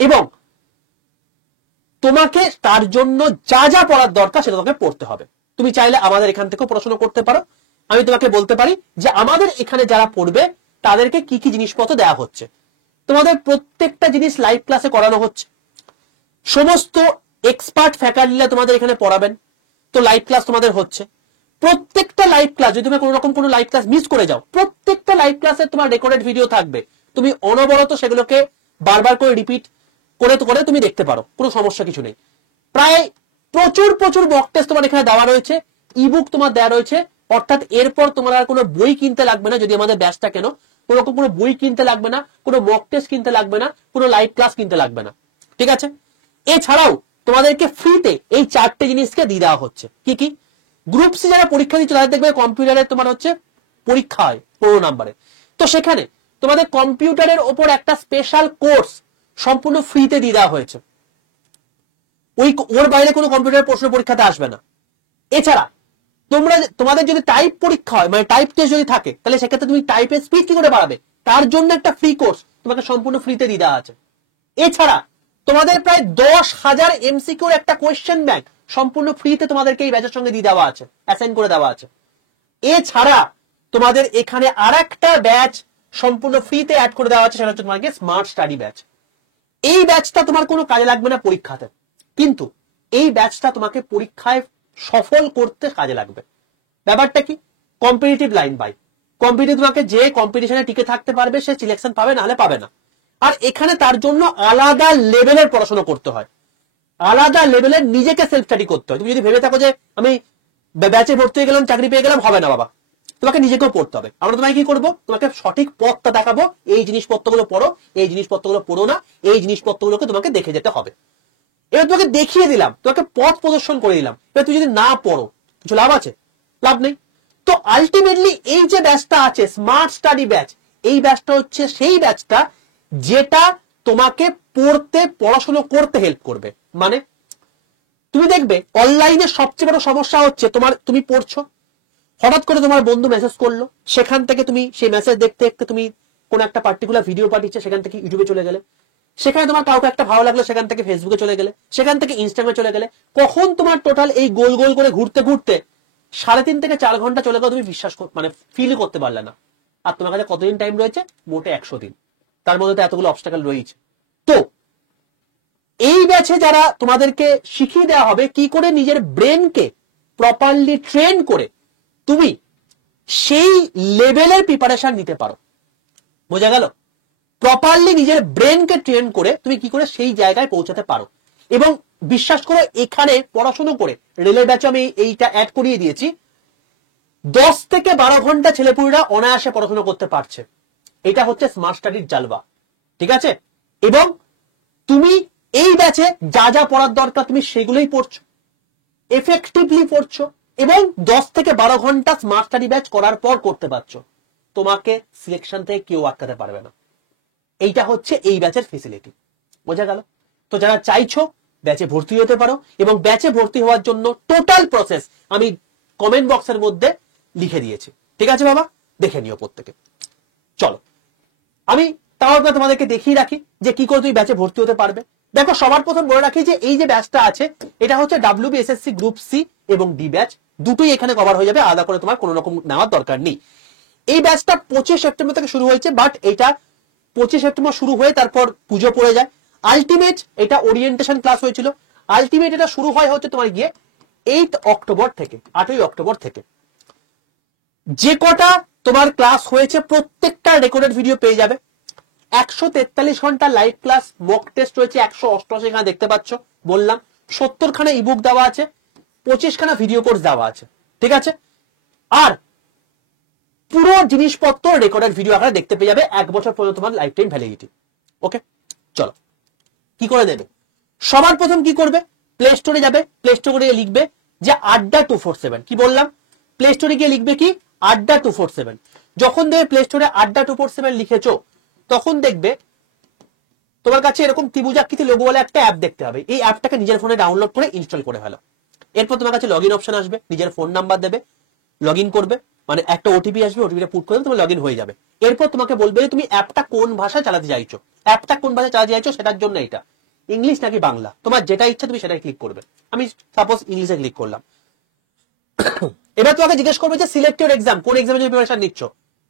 এবং তোমাকে তার জন্য যা যা পড়ার দরকার সেটা তোমাকে পড়তে হবে। তুমি চাইলে আমাদের এখান থেকেও পড়াশোনা করতে পারো। আমি তোমাকে বলতে পারি যে আমাদের এখানে যারা পড়বে তাদেরকে কি কি জিনিসপত্র দেওয়া হচ্ছে। তোমাদের প্রত্যেকটা জিনিস লাইভ ক্লাসে করানো হচ্ছে, সমস্ত এক্সপার্ট ফ্যাকাল্টিরা তোমাদের এখানে পড়াবেন, তো লাইভ ক্লাস তোমাদের হচ্ছে। প্রত্যেকটা লাইভ ক্লাস, যদি তুমি কোনো রকম কোনো লাইভ ক্লাস মিস করে যাও, প্রত্যেকটা লাইভ ক্লাসে তোমার রেকর্ডেড ভিডিও থাকবে, তুমি অনবরত সেগুলোকে বারবার করে রিপিট করে তুমি দেখতে পারো, কোনো সমস্যা কিছু নেই। প্রায় প্রচুর প্রচুর মক টেস্ট তোমার এখানে দেওয়া রয়েছে, ইবুক তোমার দেওয়া রয়েছে, অর্থাৎ এরপর তোমার আর কোনো বই কিনতে লাগবে না। যদি আমাদের ব্যাচটা কেন, কোনো রকম কোনো বই কিনতে লাগবে না, কোনো মক টেস্ট কিনতে লাগবে না, কোনো লাইভ ক্লাস কিনতে লাগবে না, ঠিক আছে? এছাড়াও তোমাদেরকে ফ্রিতে এই 4টে জিনিসকে দিয়ে দেওয়া হচ্ছে। কি কি? গ্রুপ সি যারা পরীক্ষা দিচ্ছে তাদের দেখবে কম্পিউটারে তোমার হচ্ছে পরীক্ষা হয় 15 নম্বরে, তো সেখানে তোমাদের কম্পিউটারের ওপর একটা স্পেশাল কোর্স সম্পূর্ণ ফ্রিতে দিয়ে দেওয়া হয়েছে, ওর বাইরে কোনো কম্পিউটার প্রশ্ন পরীক্ষাতে আসবে না। এছাড়া তোমাদের যদি টাইপ পরীক্ষা হয়, মানে টাইপ টেস্ট যদি থাকে, তাহলে সেক্ষেত্রে তুমি টাইপের স্পিড কি করে বাড়াবে, তার জন্য একটা ফ্রি কোর্স তোমাকে সম্পূর্ণ ফ্রিতে দিয়ে দেওয়া আছে। এছাড়া তোমাদের প্রায় 10,000 এমসিকিউর একটা কোয়েশ্চেন ব্যাংক সম্পূর্ণ ফ্রিতে তোমাদেরকে এই ব্যাচের সঙ্গে দিয়ে দেওয়া আছে, অ্যাসাইন করে দেওয়া আছে। এছাড়া তোমাদের এখানে আরেকটা ব্যাচ সম্পূর্ণ ফ্রিতে অ্যাড করে দেওয়া আছে, সেটা হচ্ছে তোমাকে স্মার্ট স্টাডি ব্যাচ। এই ব্যাচটা তোমার কোনো কাজে লাগবে না পরীক্ষাতে, কিন্তু এই ব্যাচটা তোমাকে পরীক্ষায় সফল করতে কাজে লাগবে। ব্যাপারটা কি? কম্পিটিটিভ লাইন বাই কম্পিটিটিভ, তোমাকে যে কম্পিটিশনে টিকে থাকতে পারবে সে সিলেকশন পাবে, নাহলে পাবে না। আর এখানে তার জন্য আলাদা লেভেলের পড়াশোনা করতে হয়, আলাদা লেভেলের নিজেকে সেলফ স্টাডি করতে হয়। তুমি যদি ভেবে থাকো যে আমি ব্যাচে ভর্তি হয়ে গেলাম, চাকরি পেয়ে গেলাম, হবে না বাবা, তোমাকে নিজেকেও পড়তে হবে। আমরা তোমাকে কি করবো? তোমাকে সঠিক পথটা দেখাবো, এই জিনিসপত্রগুলো পড়ো, এই জিনিসপত্রগুলো পড়ো না, এই জিনিসপত্রগুলোকে তোমাকে দেখে যেতে হবে। এবার তোমাকে দেখিয়ে দিলাম, তোমাকে পথ প্রদর্শন করে দিলাম। এবার তুই যদি না পড়ো, কিছু লাভ আছে? লাভ নেই। তো আলটিমেটলি এই যে ব্যাচটা আছে স্মার্ট স্টাডি ব্যাচ, এই ব্যাচটা হচ্ছে সেই ব্যাচটা যেটা তোমাকে পড়তে পড়াশোনা করতে হেল্প করবে। মানে তুমি দেখবে অনলাইনে সবচেয়ে বড় সমস্যা হচ্ছে তুমি পড়ছো, হঠাৎ করে তোমার বন্ধু মেসেজ করলো, সেখান থেকে তুমি সেই মেসেজ দেখতে দেখতে তুমি কোন একটা পার্টিকুলার ভিডিও পাঠিয়েছে, সেখান থেকে ইউটিউবে চলে গেলে, সেখানে তোমার কাউকে একটা ভালো লাগলো, সেখান থেকে ফেসবুকে চলে গেলে, সেখান থেকে ইনস্টাগ্রামে চলে গেলে, কখন তোমার টোটাল এই গোল গোল করে ঘুরতে ঘুরতে 3.5 থেকে 4 ঘন্টা চলে গেল, তুমি বিশ্বাস মানে ফিল করতে পারলে না। আর তোমার কাছে কতদিন টাইম রয়েছে? মোটে 100 দিন। তার মধ্যে তো এতগুলো অবস্টাকেল রয়েছে। তো এই ব্যাচে যারা তোমাদেরকে শিখিয়ে দেওয়া হবে কি করে নিজের ব্রেনকে প্রপারলি ট্রেন করে তুমি সেই লেভেলের প্রিপারেশন নিতে পারো। বোঝা গেল? প্রপারলি নিজের ব্রেনকে ট্রেন করে তুমি কি করে সেই জায়গায় পৌঁছাতে পারো। এবং বিশ্বাস করো এখানে পড়াশোনা করে, রেলের ব্যাচে আমি এইটা অ্যাড করিয়ে দিয়েছি, 10 থেকে 12 ঘন্টা ছেলেপুলেরা অনায়াসে পড়াশোনা করতে পারছে। এটা হচ্ছে স্মার্ট স্টাডির জালবা, ঠিক আছে? এবং তুমি এই ব্যাচে যা যা পড়ার দরকার তুমি সেগুলোই পড়ছো, এফেক্টিভলি পড়ছো, এবং 10 থেকে 12 ঘন্টা স্মার্ট স্টাডি ব্যাচ করার পর করতে পারছো। তোমাকে সিলেকশন থেকে কেউ আটকাতে পারবে না। এইটা হচ্ছে এই ব্যাচের ফেসিলিটি। বোঝা গেল? তো যারা চাইছো ব্যাচে ভর্তি হতে পারো, এবং ব্যাচে ভর্তি হওয়ার জন্য টোটাল প্রসেস আমি কমেন্ট বক্সের মধ্যে লিখে দিয়েছি। ঠিক আছে বাবা, দেখে নিও প্রত্যেকে। চলো আমি তাও তোমাদেরকে দেখিয়ে রাখি যে কি করে তুমি ব্যাচে ভর্তি হতে পারবে। দেখো সবার প্রথম বলে রাখি যে এই যে ব্যাচটা আছে এটা হচ্ছে WBSSC গ্রুপ সি এবং ডি ব্যাচ, দুটোই এখানে কভার হয়ে যাবে, আলাদা করে তোমার কোনো রকম নেওয়ার দরকার নেই। এই ব্যাচটা 25 সেপ্টেম্বর থেকে শুরু হয়েছে, বাট এটা 25 সেপ্টেম্বর শুরু হয়ে তারপর পুজো পড়ে যায়। আলটিমেট এটা ওরিয়েন্টেশন ক্লাস হয়েছিল, আলটিমেট এটা শুরু হয় হচ্ছে তোমার গিয়ে 8 অক্টোবর থেকে, 8ই অক্টোবর থেকে। যে কটা তোমার ক্লাস হয়েছে প্রত্যেকটা রেকর্ডেড ভিডিও পেয়ে যাবে। 143 ঘন্টা লাইভ ক্লাস, মক টেস্ট রয়েছে 188 এখানে দেখতে পাচ্ছ, বললাম 70 খানা ইবুক দেওয়া আছে, 25 খানা ভিডিও কোর্স দেওয়া আছে, ঠিক আছে? আর পুরো জিনিসপত্র রেকর্ডেড ভিডিও আকারে দেখতে পেয়ে যাবে, 1 বছর পর্যন্ত তোমার লাইফ টাইম ভ্যালিডিটি। ওকে, চলো কি করে দেবে। সবার প্রথম কি করবে, প্লে স্টোরে যাবে, প্লে স্টোরে গিয়ে লিখবে যে আড্ডা 247। কি বললাম? প্লে স্টোরে গিয়ে লিখবে কি আড্ডা 247। যখন দেখবে প্লে স্টোরে আড্ডা 247 লিখেছো, তখন দেখবে তোমার কাছে এরকম ত্রিভুজাকৃতি লোগো বলে একটা অ্যাপ দেখতে হবে। এই অ্যাপটাকে নিজের ফোনে ডাউনলোড করে ইনস্টল করে ফেলো। এরপর তোমার কাছে লগইন অপশন আসবে, নিজের ফোন নাম্বার দেবে, লগইন করবে, মানে একটা ওটিপি আসবে, ওটিপিটা পুট করে তুমি লগইন হয়ে যাবে। এরপর তোমাকে বলবে যে তুমি অ্যাপটা কোন ভাষায় চালাতে চাইছো, অ্যাপটা কোন ভাষায় চালাতে চাইছো সেটার জন্য এটা ইংলিশ নাকি বাংলা, তোমার যেটা ইচ্ছা তুমি সেটাই ক্লিক করবে। আমি সাপোজ ইংলিশে ক্লিক করলাম। এবার তোমাকে জিজ্ঞেস করবে যে সিলেক্ট ইউর এক্সাম, কোন এক্সামের জন্য প্রিপারেশন নিচ্ছ।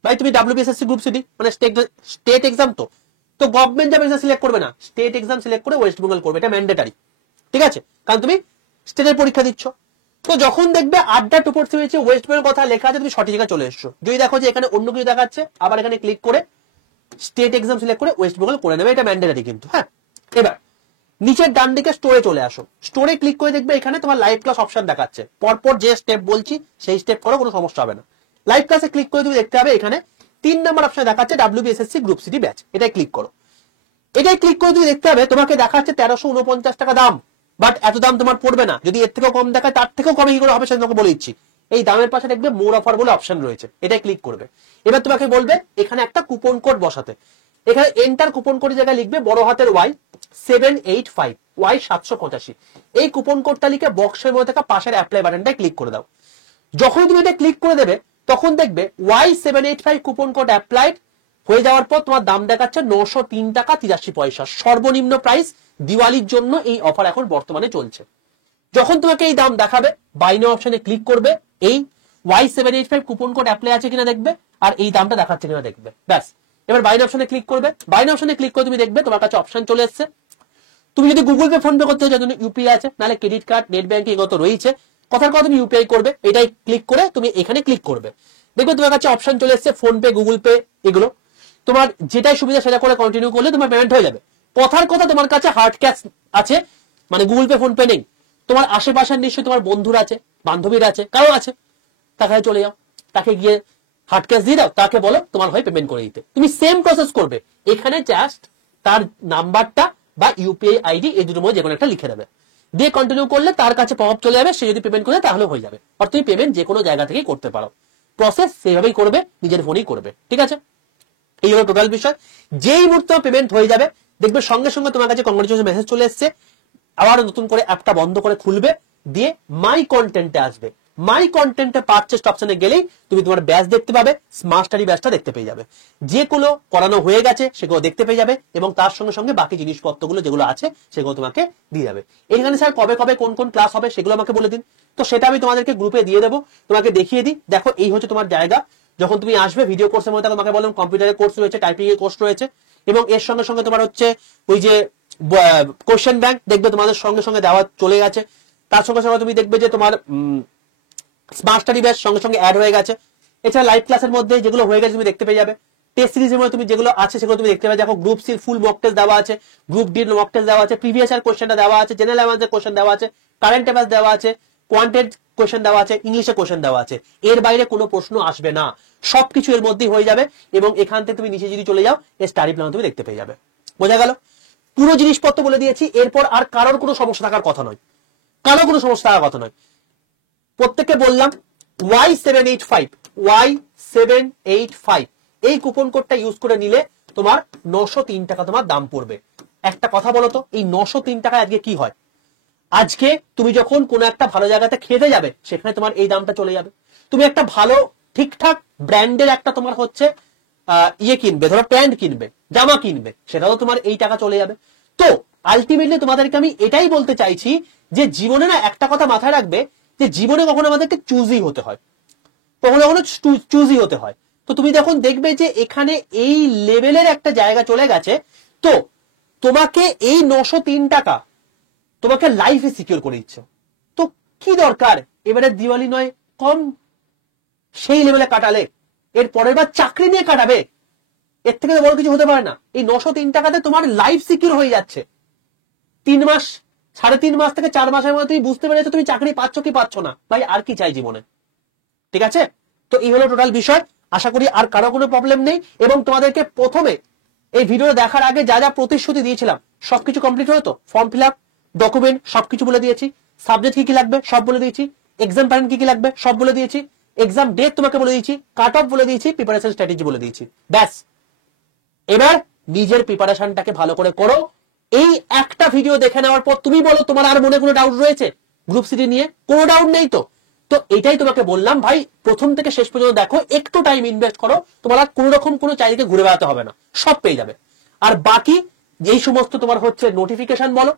ভাই তুমি WBSSC গ্রুপ সিডি মানে স্টেট এক্সাম, তো গভর্নমেন্ট জব এক্সাম সিলেক্ট করবে না, স্টেট এক্সাম সিলেক্ট করে ওয়েস্ট বেঙ্গল করবে, এটা ম্যান্ডেটারি, ঠিক আছে? কারণ তুমি স্টেটের পরীক্ষা দিচ্ছ। তো যখন দেখবে আড্ডা 247 ওয়েস্ট বেঙ্গল কথা লেখা আছে, তুমি সঠিক জায়গায় চলে এসছো। যদি দেখো যে এখানে অন্য কিছু দেখাচ্ছে, আবার এখানে ক্লিক করে স্টেট এক্সাম সিলেক্ট করে ওয়েস্ট বেঙ্গল করে নেবে, এটা ম্যান্ডেটারি কিন্তু। হ্যাঁ, এবার নিচের ডান দিকে স্টোরে চলে আসো, স্টোরে ক্লিক করে দেখবে এখানে তোমার লাইভ ক্লাস অপশন দেখাচ্ছে, পরপর যে স্টেপ বলছি সেই স্টেপ করো, কোনো সমস্যা হবে না। লাইভ ক্লাসে ক্লিক করে তুমি দেখতে হবে এখানে 3 নম্বর অপশন দেখাচ্ছে WBSSC গ্রুপ সিডি ব্যাচ, এটাই ক্লিক করো। এটাই ক্লিক করে তুমি দেখতে হবে তোমাকে দেখাচ্ছে 1349 টাকা দাম, বাট এত দাম তোমার পড়বে না। যদি এর থেকেও কম দেখায়, তার থেকেও কমে কি করে হবে সেটা তোমাকে বলে দিচ্ছি। এই দামের পাশে দেখবে মোর অফার বলে অপশন রয়েছে, এটাই ক্লিক করবে। এবার তোমাকে বলবে এখানে একটা কুপন কোড বসাতে, এখানে এন্টার কুপন কোডের জায়গায় লিখবে বড় হাতের Y785 Y785। এই কুপন কোডটা লিখে বক্সের মধ্যে থাকা পাশের অ্যাপ্লাই বাটনটায় ক্লিক করে দাও। যখন তুমি এটা ক্লিক করে দেবে তখন দেখবে Y785 কুপন কোড অ্যাপ্লাইড হয়ে যাওয়ার পর তোমার দাম দেখাচ্ছে 903 টাকা 83 পয়সা, সর্বনিম্ন প্রাইস। দিওয়ালির জন্য এই অফার এখন বর্তমানে চলছে। যখন তোমাকে এই দাম দেখাবে, বাই নাও অপশনে ক্লিক করবে, এই Y785 কুপন কোড অ্যাপ্লাই আছে কিনা দেখবে, আর এই দামটা দেখাচ্ছে কিনা দেখবে, ব্যাস। এবার বাই নাও অপশনে ক্লিক করবে, বাই নাও অপশনে ক্লিক করে তুমি দেখবে তোমার কাছে অপশন চলে এসেছে, তুমি যদি গুগল পে ফোন পে করতে চাও তুমি ইউপিআই আছে, নাহলে ক্রেডিট কার্ড নেট ব্যাংকিং এগুলো তো রয়েছে। কথার কথা তুমি ইউপিআই করবে, এটাই ক্লিক করে তুমি এখানে ক্লিক করবে, দেখবে তোমার কাছে অপশন চলে এসেছে ফোন পে গুগল পে এগুলো। তোমার যেটাই সুবিধা সেটা করে কন্টিনিউ করলে তোমার পেমেন্ট হয়ে যাবে। কথার কথা তোমার কাছে হার্ড ক্যাশ আছে, মানে গুগল পে ফোন পে নেই, তোমার আশেপাশের নিশ্চয়ই তোমার বন্ধুরা আছে, বান্ধবীরা আছে, কারো আছে, তাকে চলে যাও, তাকে গিয়ে হার্ড ক্যাশ দিয়ে দাও, তাকে বলো তোমার হয়ে পেমেন্ট করে দিতে। তুমি সেম প্রসেস করবে, এখানে জাস্ট তার নাম্বারটা বা ইউপিআই আইডি এই দুটোর মধ্যে যে কোনো একটা লিখে দেবে, দিয়ে কন্টিনিউ করলে তার কাছে পপ চলে যাবে, সে যদি পেমেন্ট করে তাহলে হয়ে যাবে। আর তুমি পেমেন্ট যে কোনো জায়গা থেকেই করতে পারো, প্রসেস সেইভাবেই করবে, নিজের ফোনেই করবে। ঠিক আছে, এই হলো টোটাল বিষয়। যেই মুহূর্তে পেমেন্ট হয়ে যাবে দেখবে সঙ্গে সঙ্গে তোমার কাছে কংগ্রেচুলেশন মেসেজ চলে এসেছে, আবার নতুন করে অ্যাপটা বন্ধ করে খুলবে, দিয়ে মাই কন্টেন্টে আসবে। মাই কন্টেন্টে পারচেজ অপশনে গেলেই তুমি তোমার ব্যাচ দেখতে পাবে, স্মার্ট স্টাডি ব্যাচটা দেখতে পেয়ে যাবে, যেগুলো করানো হয়ে গেছে সেগুলো দেখতে পেয়ে যাবে, এবং তার সঙ্গে সঙ্গে বাকি জিনিসপত্রগুলো যেগুলো আছে সেগুলো তোমাকে দিয়ে যাবে। এখানে স্যার কবে কবে কোন কোন ক্লাস হবে সেগুলো আমাকে বলে দিন, তো সেটা আমি তোমাদেরকে গ্রুপে দিয়ে দেবো, তোমাকে দেখিয়ে দিই। দেখো এই হচ্ছে তোমার জায়গা, যখন তুমি আসবে ভিডিও কোর্সের মধ্যে তোমাকে বললাম কম্পিউটারের কোর্স রয়েছে, টাইপিং এর কোর্স রয়েছে, এবং এর সঙ্গে সঙ্গে তোমার হচ্ছে ওই যে কোশ্চেন ব্যাংক দেখবে তোমাদের সঙ্গে সঙ্গে দেওয়া চলে গেছে, তার সঙ্গে সঙ্গে তুমি দেখবে যে তোমার স্মার্ট স্টাডি ব্যাচ সঙ্গে সঙ্গে অ্যাড হয়ে গেছে। এছাড়া লাইভ ক্লাসের মধ্যে যেগুলো হয়ে গেছে তুমি দেখতে পেয়ে যাবে, টেস্ট সিরিজের মধ্যে তুমি যেগুলো আছে সেগুলো তুমি দেখতে পাবে। দেখো গ্রুপ সির ফুল মক টেস্ট দেওয়া আছে, গ্রুপ ডির মক টেস্ট দেওয়া আছে, প্রিভিয়াস ইয়ার কোশ্চেনটা দেওয়া আছে, জেনারেল অ্যাওয়ারনেস কোশ্চেন দেওয়া আছে, কারেন্ট অ্যাফেয়ার্স দেওয়া আছে, কোয়ান্টেড কোশ্চেন দেওয়া আছে, ইংলিশে কোশ্চেন দেওয়া আছে। এর বাইরে কোনো প্রশ্ন আসবে না, সবকিছু এর মধ্যেই হয়ে যাবে, এবং এখান থেকে তুমি নিচে যদি চলে যাও এর স্টাডি প্ল্যান তুমি দেখতে পেয়ে যাবে। বোঝা গেল? পুরো জিনিসপত্র বলে দিয়েছি, এরপর আর কারোর কোনো সমস্যা থাকার কথা নয়, কারো কোনো সমস্যা থাকার কথা নয়। প্রত্যেককে বললাম Y785 এই কুপন কোডটা ইউজ করে নিলে তোমার 903 টাকা তোমার দাম পড়বে। একটা কথা বলো তো, এই 903 টাকা আজকে কি হয়? আজকে তুমি যখন কোনো একটা ভালো জায়গাতে খেতে যাবে সেখানে তোমার এই দামটা চলে যাবে। তুমি একটা ভালো ঠিকঠাক ব্র্যান্ডের একটা তোমার হচ্ছে ইয়ে কিনবে, ধরো প্যান্ট কিনবে, জামা কিনবে, সেটাও তোমার এই টাকা চলে যাবে। তো আলটিমেটলি তোমাদেরকে আমি এটাই বলতে চাইছি যে জীবনে না একটা কথা মাথায় রাখবে, যে জীবনে কখনো আমাদেরকে চুজি হতে হয়, কখনো কখনো চুজি হতে হয়। তো তুমি যখন দেখবে যে এখানে এই লেভেলের একটা জায়গা চলে গেছে, তো তোমাকে এই 903 টাকা তোমাকে লাইফে সিকিউর করে দিচ্ছে, তো কি দরকার এবারে দিওয়ালি নয় কম সেই লেভেলে কাটালে, এর পরের বার চাকরি নিয়ে কাটাবে, এর থেকে বড় কিছু হতে পারে না। এই 903 টাকাতে তোমার লাইফ সিকিউর হয়ে যাচ্ছে। 3 মাস 3.5 মাস থেকে 4 মাসের মধ্যে তুমি বুঝতে পেরেছো তুমি চাকরি পাচ্ছ কি পাচ্ছ না, ভাই আর কি চাই জীবনে। ঠিক আছে, তো এই হলো টোটাল বিষয়। আশা করি আর কারো কোনো প্রবলেম নেই, এবং তোমাদেরকে প্রথমে এই ভিডিও দেখার আগে যা যা প্রতিশ্রুতি দিয়েছিলাম সবকিছু কমপ্লিট হলো তো? ফর্ম ফিল আপ, ডকুমেন্ট সবকিছু বলে দিয়েছি, সাবজেক্ট কি কি লাগবে সব বলে দিয়েছি, এক্সাম প্যাটার্ন কি কি লাগবে সব বলে দিয়েছি, এক্সাম ডেট তোমাকে বলে দিয়েছি, কাট অফ বলে দিয়েছি, প্রিপারেশন স্ট্র্যাটেজি বলে দিয়েছি। ব্যাস, এবার নিজের প্রিপারেশনটাকে ভালো করে করো। এই একটা ভিডিও দেখে নেওয়ার পর তুমি বলো তোমার আর মনে কোনো ডাউট রয়েছে গ্রুপ সিডি নিয়ে? কোনো ডাউট নেই তো? তো এটাই তোমাকে বললাম ভাই, প্রথম থেকে শেষ পর্যন্ত দেখো, একটু টাইম ইনভেস্ট করো, তোমার আর কোনো রকম কোনো চারিদিকে ঘুরে বেড়াতে হবে না, সব পেয়ে যাবে। আর বাকি যেই সমস্ত তোমার হচ্ছে নোটিফিকেশন বলো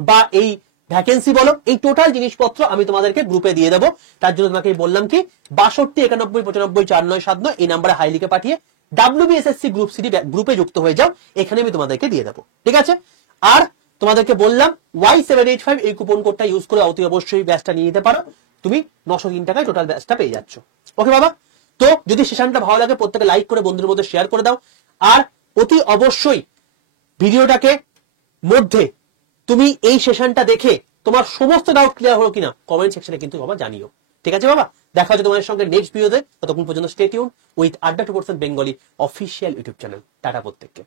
বা এই ভ্যাকেন্সি বলো, এই টোটাল জিনিসপত্র আমি তোমাদেরকে গ্রুপে দিয়ে দেবো। তার জন্য তোমাকে বললাম কি 6291954979 এই নাম্বারে হাই লিখে পাঠিয়ে WBSSC গ্রুপ সিডি গ্রুপে যুক্ত হয়ে যাও, এখানে আমি তোমাদেরকে দিয়ে দেবো। ঠিক আছে, আর তোমাদেরকে বললাম Y785 এই কুপন কোডটা ইউজ করে অতি অবশ্যই ব্যাচটা নিয়ে নিতে পারো, তুমি 903 টাকায় টোটাল ব্যাচটা পেয়ে যাচ্ছ। ওকে বাবা, তো যদি সেশনটা ভালো লাগে প্রত্যেকে লাইক করে বন্ধুদের মধ্যে শেয়ার করে দাও, আর অতি অবশ্যই ভিডিওটাকে মধ্যে তুমি এই সেশনটা দেখে তোমার সমস্ত ডাউট ক্লিয়ার হলো কিনা কমেন্ট সেকশনে কিন্তু বাবা জানিও। ঠিক আছে বাবা, দেখা হচ্ছে তোমাদের সঙ্গে নেক্সট ভিডিওতে, ততক্ষণ পর্যন্ত stay tune with Adda 2% Bengali official YouTube channel. Tata প্রত্যেককে।